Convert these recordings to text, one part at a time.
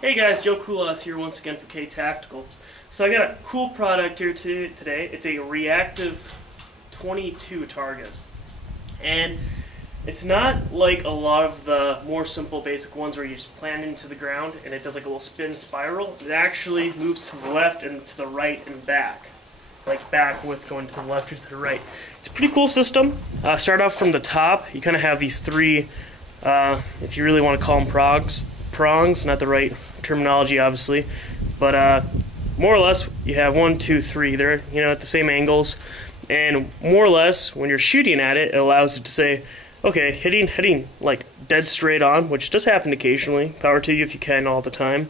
Hey guys, Joe Kulas here once again for K Tactical. So I got a cool product here today. It's a Reactive 22 target. And it's not like a lot of the more simple basic ones where you just plant it into the ground and it does like a little spin spiral. It actually moves to the left and to the right and back. Like back with going to the left or to the right. It's a pretty cool system. Start off from the top. You kind of have these three, if you really want to call them prongs, not the right terminology obviously, but more or less you have 1, 2, 3. They're at the same angles, and more or less when you're shooting at it, it allows it to say, okay, hitting like dead straight on, which does happen occasionally. Power to you if you can all the time.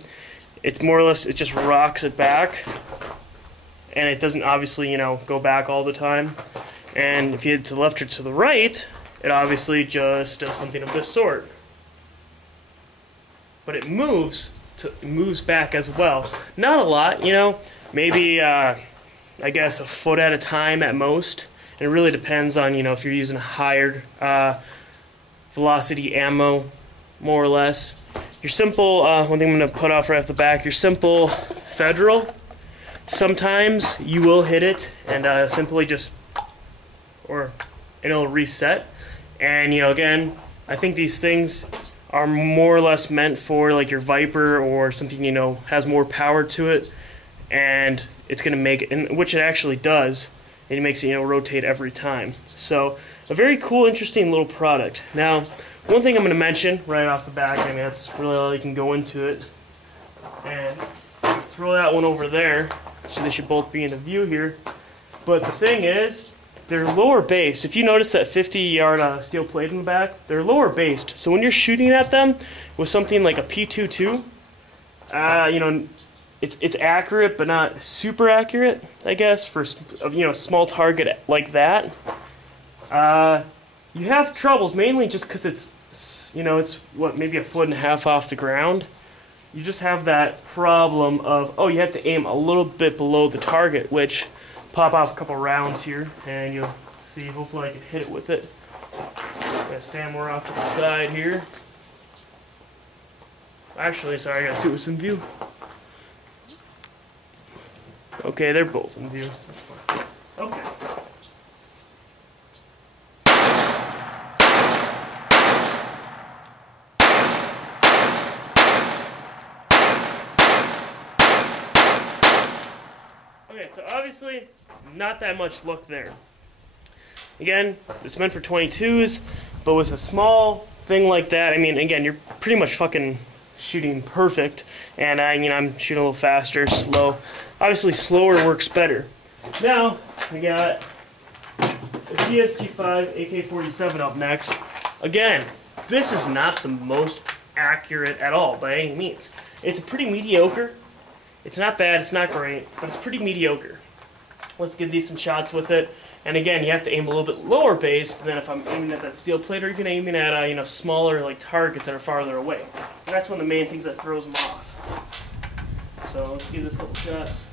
It's more or less it just rocks it back, and it doesn't obviously go back all the time. And if you hit to the left or to the right, it obviously just does something of this sort. But it moves back as well. Not a lot, maybe I guess a foot at a time at most. And it really depends on if you're using a higher velocity ammo, more or less. Your simple one thing I'm going to put off right off the back. Your simple Federal. Sometimes you will hit it and simply just it'll reset. And again, I think these things are more or less meant for like your Viper or something has more power to it, and it's gonna make it, and which it actually does, and it makes it rotate every time. So a very cool, interesting little product. Now, one thing I'm gonna mention right off the back, I mean that's really all you can go into it, and throw that one over there, so they should both be in the view here. But the thing is, they're lower based. If you notice that 50-yard steel plate in the back, they're lower based. So when you're shooting at them with something like a P22, it's accurate but not super accurate, I guess, for a small target like that. You have troubles mainly just because it's what, maybe a foot and a half off the ground. You just have that problem of you have to aim a little bit below the target, which pop off a couple rounds here, and you'll see. Hopefully, I can hit it with it. I'm gonna stand more off to the side here. Actually, sorry, I gotta see what's in view. Okay, they're both in view. Okay. Okay, so obviously, not that much luck there. Again, it's meant for 22s, but with a small thing like that, I mean, again, you're pretty much fucking shooting perfect, and I'm shooting a little faster, slow. Obviously, slower works better. Now, we got the GSG-5 AK-47 up next. Again, this is not the most accurate at all, by any means. It's pretty mediocre. It's not bad, it's not great, but it's pretty mediocre. Let's give these some shots with it. And again, you have to aim a little bit lower based than if I'm aiming at that steel plate, or even aiming at smaller like targets that are farther away. And that's one of the main things that throws them off. So let's give this a couple shots.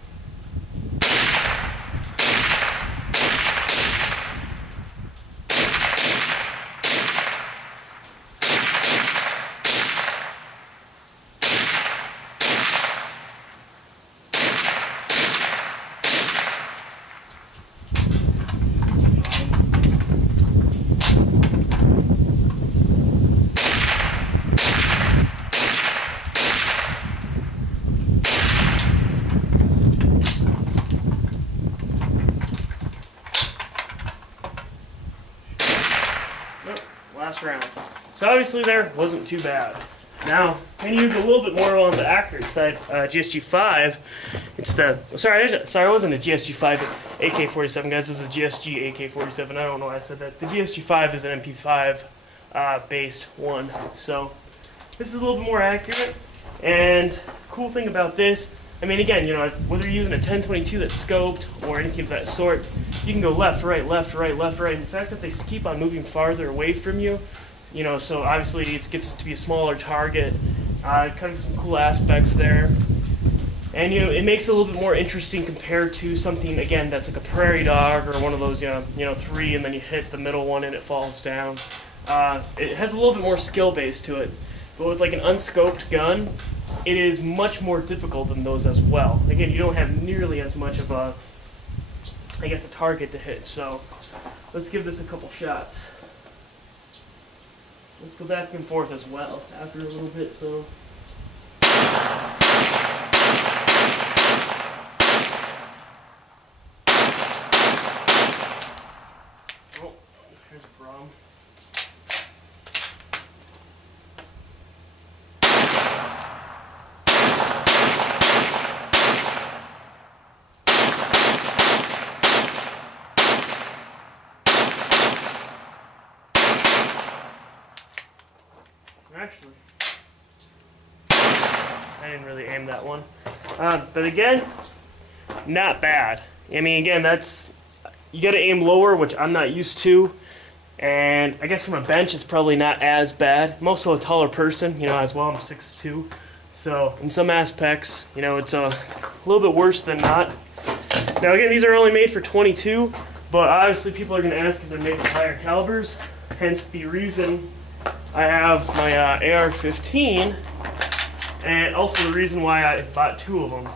Last round. So obviously there wasn't too bad. Now, can you use a little bit more on the accurate side? GSG-5. It's the sorry, it wasn't a GSG-5 AK-47, guys. This is a GSG AK-47. I don't know why I said that. The GSG-5 is an MP5 based one. So this is a little bit more accurate. And cool thing about this, I mean, again, whether you're using a 10-22 that's scoped or anything of that sort, you can go left, right, left, right, left, right. The fact that they keep on moving farther away from you, so obviously it gets to be a smaller target. Kind of some cool aspects there. And, it makes it a little bit more interesting compared to something, again, that's like a prairie dog or one of those, 3 and then you hit the middle one and it falls down. It has a little bit more skill base to it. But with like an unscoped gun, it is much more difficult than those as well. Again, you don't have nearly as much of a, I guess, a target to hit. So let's give this a couple shots. Let's go back and forth as well after a little bit. So. Oh, here's a problem. Actually, I didn't really aim that one. But again, not bad. I mean, again, that's, you gotta aim lower, which I'm not used to. And I guess from a bench, it's probably not as bad. I'm also a taller person, you know, as well. I'm 6'2". So in some aspects, you know, it's a little bit worse than not. Now again, these are only made for 22, but obviously people are gonna ask if they're made for higher calibers. Hence the reason I have my AR-15, and also the reason why I bought 2 of them.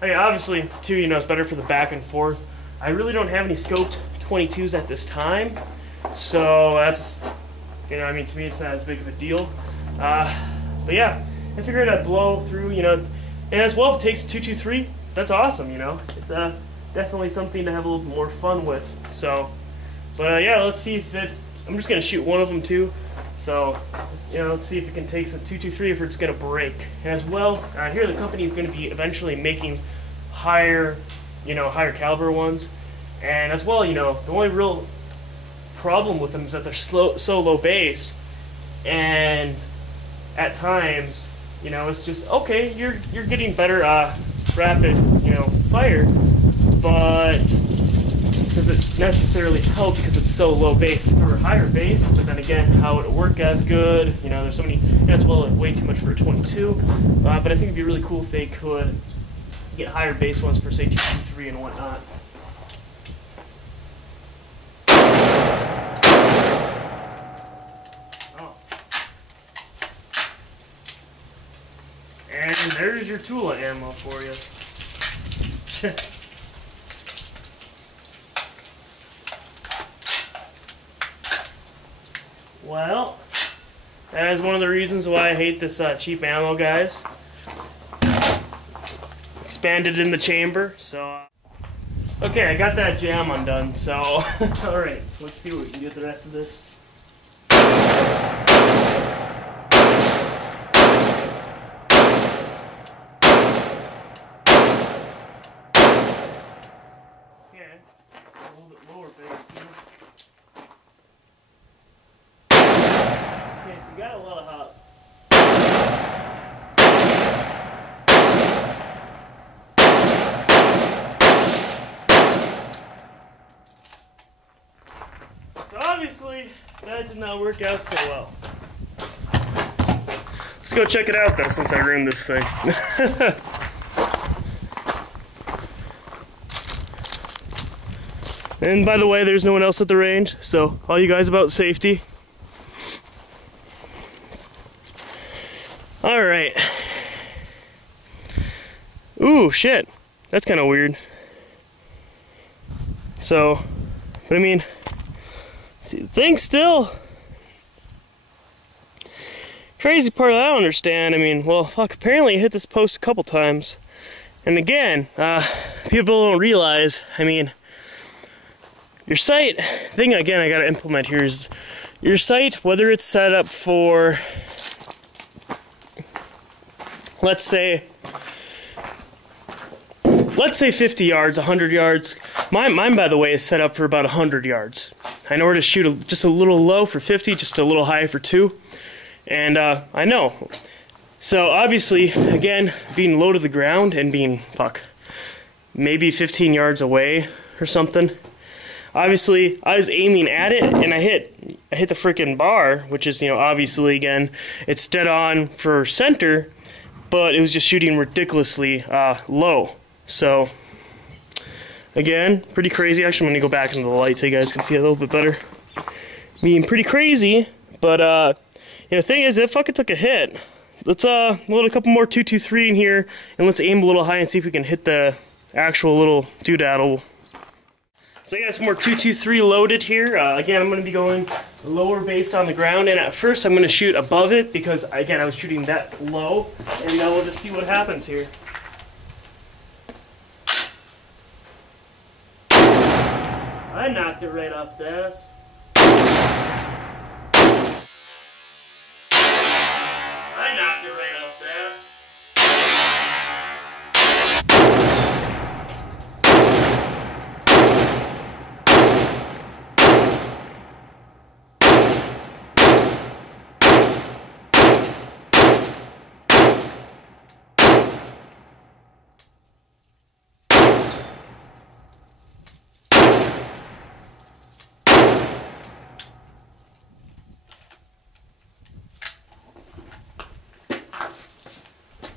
I mean, obviously, 2, you know, is better for the back and forth. I really don't have any scoped 22s at this time, so that's, you know, I mean, to me, it's not as big of a deal. But yeah, I figured I'd blow through, you know, and as well, if it takes 223, that's awesome, you know. It's definitely something to have a little bit more fun with. So, but yeah, let's see if it. I'm just gonna shoot one of them too. So, you know, let's see if it can take some 223 if it's going to break. And as well, here the company is going to be eventually making higher, you know, higher caliber ones. And as well, you know, the only real problem with them is that they're so low based, and at times, you know, it's just okay. You're getting better rapid, you know, fire, but does it necessarily help because it's so low base? If it were higher base, but then again, how would it work as good? You know, there's so many, that's well way too much for a 22. But I think it'd be really cool if they could get higher base ones for say 223 and whatnot. Oh. And there's your Tula ammo for you. Well, that is one of the reasons why I hate this cheap ammo, guys. Expanded in the chamber, so... Okay, I got that jam undone, so... Alright, let's see what we can do with the rest of this. Okay, a little bit lower base here. Okay, so you got a lot of hop. So obviously, that did not work out so well. Let's go check it out though, since I ruined this thing. And by the way, there's no one else at the range, so all you guys about safety. Alright. Ooh, shit. That's kind of weird. So, but I mean, see, the thing still... Crazy part I don't understand, I mean, well, fuck, apparently I hit this post a couple times. And again, people don't realize, I mean, your sight, thing again I gotta implement here is, your sight, whether it's set up for... Let's say 50 yards, 100 yards. Mine, by the way, is set up for about 100 yards. I know where to shoot just a little low for 50, just a little high for 2. And I know. So obviously, again, being low to the ground and being, maybe 15 yards away or something. Obviously, I was aiming at it, and I hit the freaking bar, which is, you know, obviously, again, it's dead on for center, but it was just shooting ridiculously low. So, again, pretty crazy. Actually, I'm going to go back into the light so you guys can see it a little bit better. I mean, pretty crazy, but, you know, the thing is, it fucking took a hit. let's load a couple more 223 in here, and let's aim a little high and see if we can hit the actual little doodaddle. So I got some more 223 loaded here. Again, I'm going to be going lower based on the ground, and at first I'm going to shoot above it because, again, I was shooting that low, and we'll just see what happens here. I knocked it right up there. I knocked it right up there.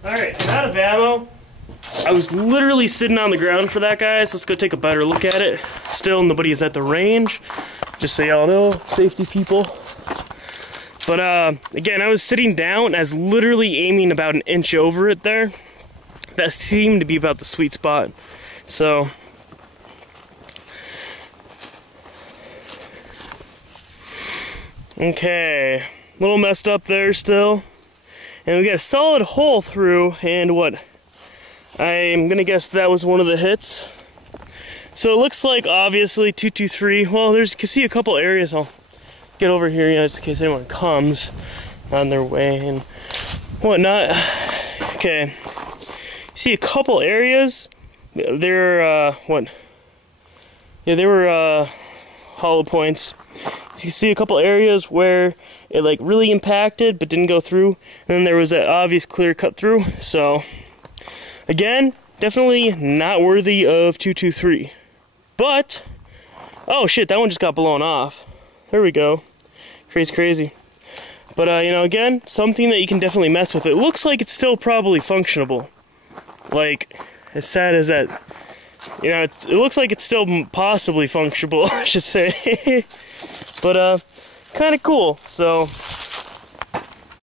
Alright, I'm out of ammo. I was literally sitting on the ground for that, guys. Let's go take a better look at it. Still, nobody is at the range. Just so y'all know, safety people. But, again, I was sitting down and I was literally aiming about an inch over it there. That seemed to be about the sweet spot. So, okay, a little messed up there still. And we got a solid hole through, and what I'm gonna guess that was one of the hits. So it looks like obviously 223. Well, you can see a couple areas. I'll get over here, just in case anyone comes on their way and whatnot. Okay, see a couple areas. They're they were hollow points. So you see a couple areas where it like really impacted but didn't go through, and then there was that obvious clear cut through. So again, definitely not worthy of 223. But oh shit, that one just got blown off. There we go. Crazy. But again, something that you can definitely mess with. It looks like it's still probably functionable. Like, as sad as that, it looks like it's still possibly functionable, I should say. But kind of cool. So